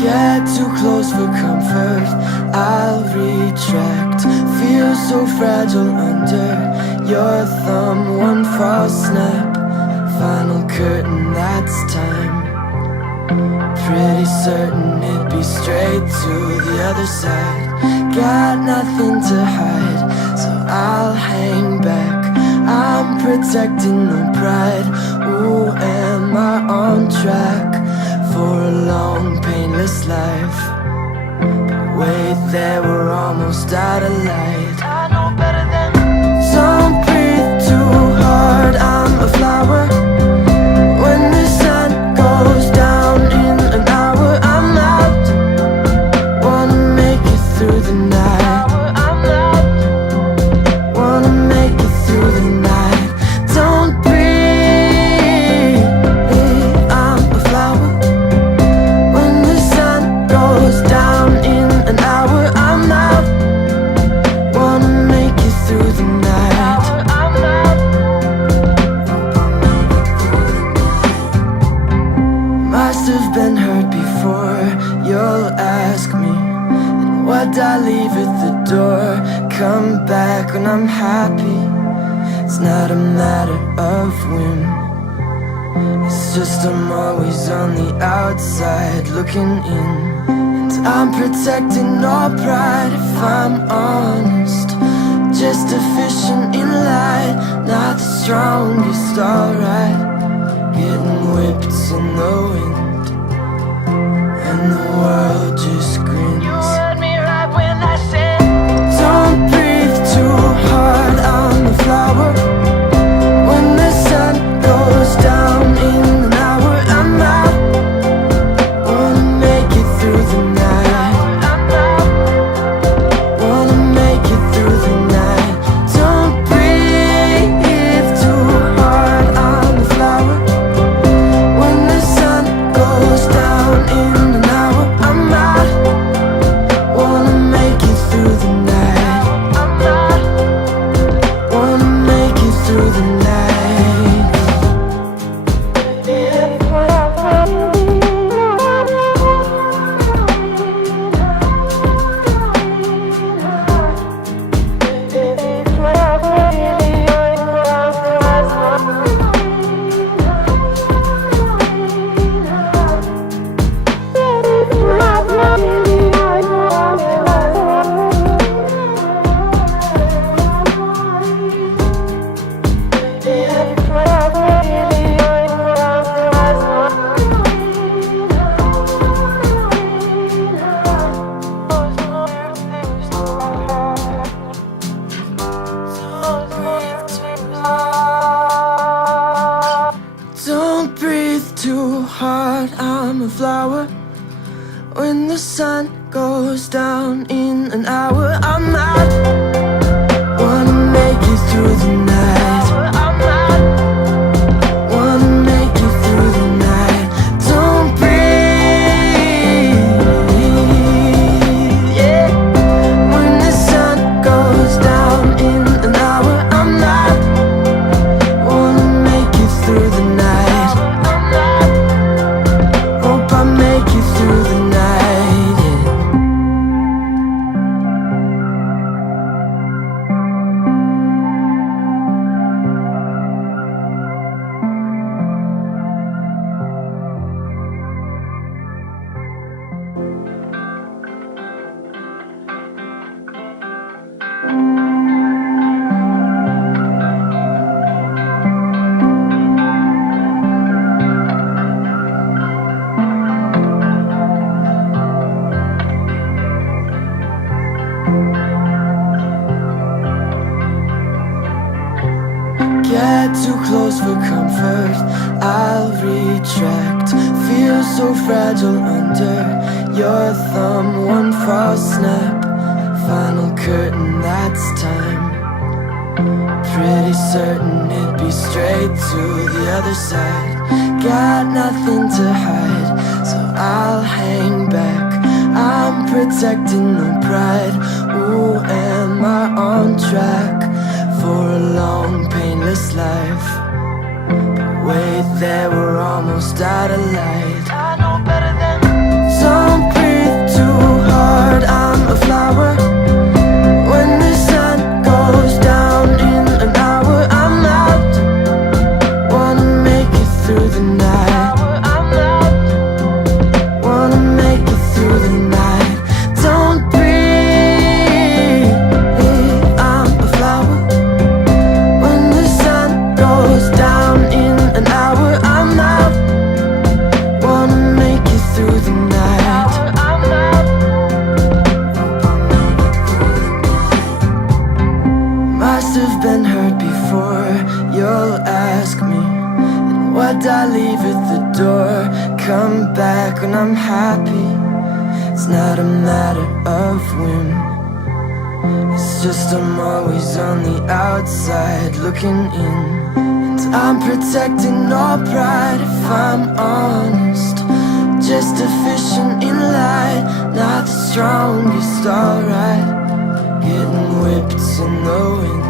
Get too close for comfort, I'll retract. Feel so fragile under your thumb. One false snap, final curtain, that's time. Pretty certain it'd be straight to the other side. Got nothing to hide, so I'll hang back. I'm protecting no pride. Ooh, am I on track for a long, painless life? But wait, there, we're almost out of light. I know better than. Don't breathe too hard, I'm a flower. When the sun goes down in an hour, I'm out. Wanna make it through the night. I'm out. Wanna make it through the night. Don't breathe, I'm a flower. When the sun goes down in an hour, I'm out. Wanna make it through the night. I'm out. Must have been hurt before, you'll ask me. And what I leave at the door, come back when I'm happy. It's not a matter of when, it's just I'm always on the outside looking in. And I'm protecting all pride if I'm honest. Just a fishing in light, not the strongest, alright. Getting whipped in the wind, and the world just grins. You heard me right when I said, don't breathe too hard, I'm a flower. When the sun goes down in an hour, I'm out. Wanna make it through the night. I'm out. Wanna make it through the night. Don't breathe too hard, I'm a flower. When the sun goes down in an hour, I'm out. Wanna make it through the night. I'm out. Wanna make it through the night. Don't breathe too hard, I'm a flower. When the sun goes down in an hour, I'm out. Wanna make it through the night. I'm out. Wanna make it through the night. Don't breathe, yeah. When the sun goes down in an hour, I'm out. Wanna make it through the night. Hope I make it through the night, yeah. Get too close for comfort, I'll retract. Feel so fragile under your thumb. One false snap, final curtain, that's time. Pretty certain it'd be straight to the other side. got nothing to hide, so I'll hang back. I'm protecting no pride. Ooh, am I on track for a long, painless life? But wait, there, we're almost out of light. I know better than. Don't breathe too hard, I'm a flower. When the sun goes down in an hour, I'm out. Wanna make it through the night. I'm out. Wanna make it through the night. Don't breathe, I'm a flower. When the sun goes down in an hour, I'm out. Wanna make it through the night. I'm out. Must have been hurt before, you'll ask me. And what I leave at the door, come back when I'm happy. It's not a matter of whim, it's just I'm always on the outside looking in. And I'm protecting all pride if I'm honest. Just a fishing in light, not the strongest, alright. Getting whipped in the wind.